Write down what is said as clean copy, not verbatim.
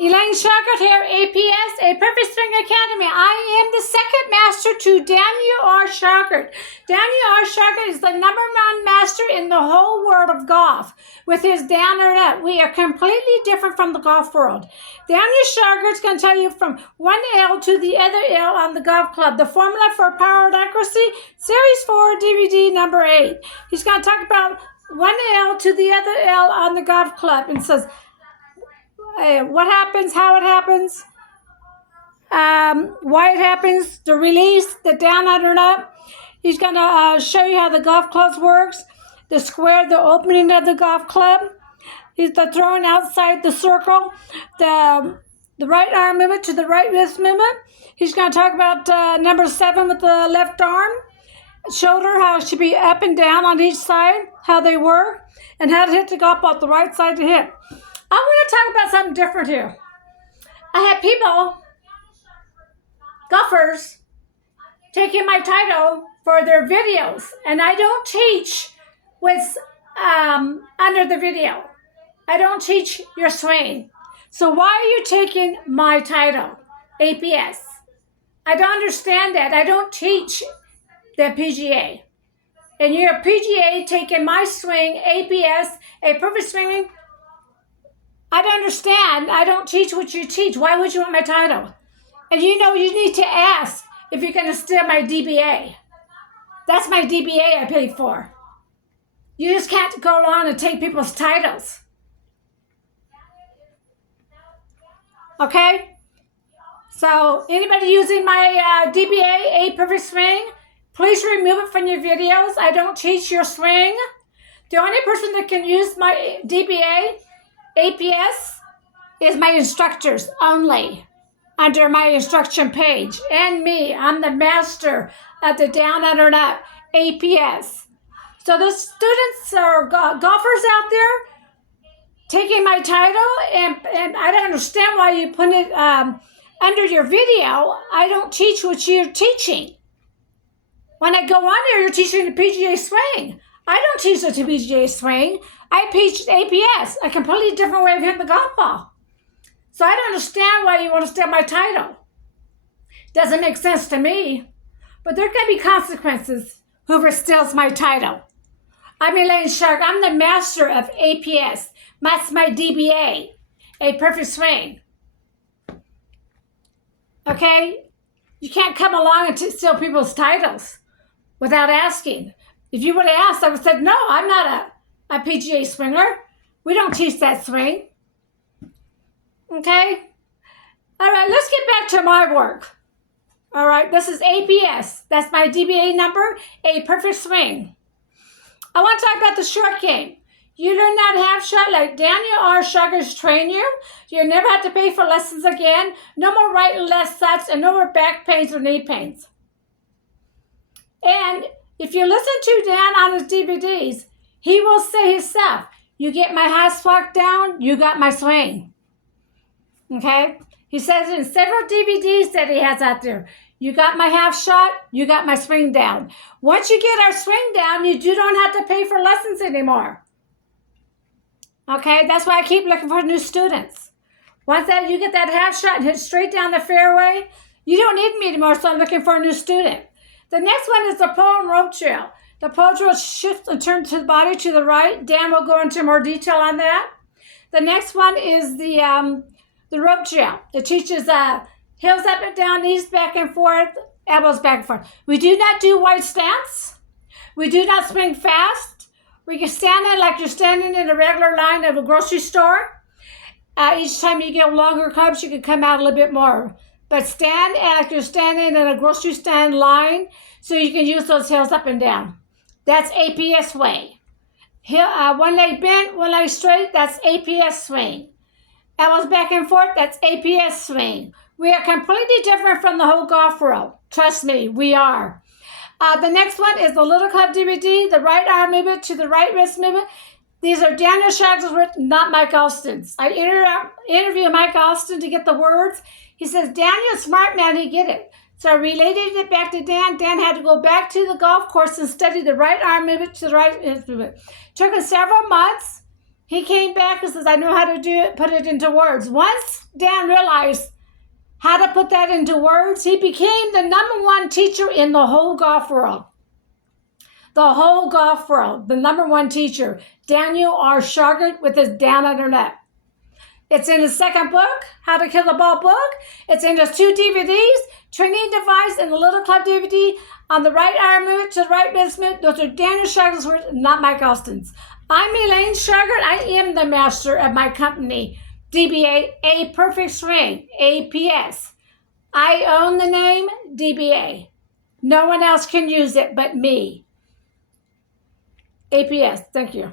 Elaine Shauger here, APS, A Perfect Swing Academy. I am the second master to Daniel R. Shauger. Daniel R. Shauger is the #1 master in the whole world of golf with his down or up. We are completely different from the golf world. Daniel Shauger is going to tell you from one L to the other L on the golf club, the formula for power and accuracy, Series 4, DVD number 8. He's going to talk about one L to the other L on the golf club and says, what happens, how it happens, why it happens, the release, the down, under, and up. He's going to show you how the golf club works, the square, the opening of the golf club. He's the throwing outside the circle, the right arm movement to the right wrist movement. He's going to talk about number 7 with the left arm, shoulder, how it should be up and down on each side, how they work, and how to hit the golf ball the right side to hit. I want to talk about something different here. I have people, golfers, taking my title for their videos, and I don't teach what's under the video. I don't teach your swing. So why are you taking my title, APS? I don't understand that. I don't teach the PGA. And you're a PGA taking my swing, APS, A Perfect Swing. I don't understand. I don't teach what you teach. Why would you want my title? And you know, you need to ask if you're going to steal my DBA. That's my DBA I paid for. You just can't go along and take people's titles. Okay? So, anybody using my DBA, A Perfect Swing, please remove it from your videos. I don't teach your swing. The only person that can use my DBA, APS, is my instructors only under my instruction page. And me, I'm the master of the down, under, and up, APS. So the students or golfers out there taking my title, and I don't understand why you put it under your video. I don't teach what you're teaching. When I go on there, you're teaching the PGA swing. I don't teach the PGA swing. I teach APS, a completely different way of hitting the golf ball. So I don't understand why you want to steal my title. Doesn't make sense to me. But there can be consequences whoever steals my title. I'm Elaine Shauger. I'm the master of APS. That's my DBA, A Perfect Swing. Okay? You can't come along and steal people's titles without asking. If you would have asked, I would have said, no, I'm not a PGA swinger. We don't teach that swing. Okay? All right, let's get back to my work. All right, this is APS. That's my DBA number, A Perfect Swing. I want to talk about the short game. You learn that half shot like Daniel R. Shauger's train you. You never have to pay for lessons again. No more right and left sets, and no more back pains or knee pains. And if you listen to Dan on his DVDs, he will say himself, you get my high spot down, you got my swing. Okay? He says in several DVDs that he has out there, you got my half shot, you got my swing down. Once you get our swing down, you don't have to pay for lessons anymore. Okay? That's why I keep looking for new students. Once that you get that half shot and hit straight down the fairway, you don't need me anymore, so I'm looking for a new student. The next one is the pole and rope drill. The pole drill shifts and turns to the body to the right. Dan will go into more detail on that. The next one is the rope drill. It teaches heels up and down, knees back and forth, elbows back and forth. We do not do wide stance. We do not swing fast. We can stand there like you're standing in a regular line of a grocery store. Each time you get longer clubs, you can come out a little bit more. But stand like you're standing in a grocery stand line so you can use those heels up and down. That's APS way. One leg bent, one leg straight, that's APS swing. Elbows back and forth, that's APS swing. We are completely different from the whole golf world. Trust me, we are. The next one is the Little Club DVD, the right arm movement to the right wrist movement. These are Daniel Shauger's words, not Mike Alston's. I interviewed Mike Alston to get the words. He says, Daniel's smart man, he get it. So I related it back to Dan. Dan had to go back to the golf course and study the right arm movement to the right wrist movement. Took him several months. He came back and says, I know how to do it, put it into words. Once Dan realized how to put that into words, he became the #1 teacher in the whole golf world. The whole golf world, the #1 teacher, Daniel R. Shauger, with his down under net. It's in his second book, How to Kill a Ball book. It's in his 2 DVDs, Training Device and the Little Club DVD. On the right arm movement to the right wrist movement. Those are Daniel Shauger's words, not Mike Austin's. I'm Elaine Shauger. I am the master of my company, DBA, A Perfect Swing, APS. I own the name DBA. No one else can use it but me. APS, thank you.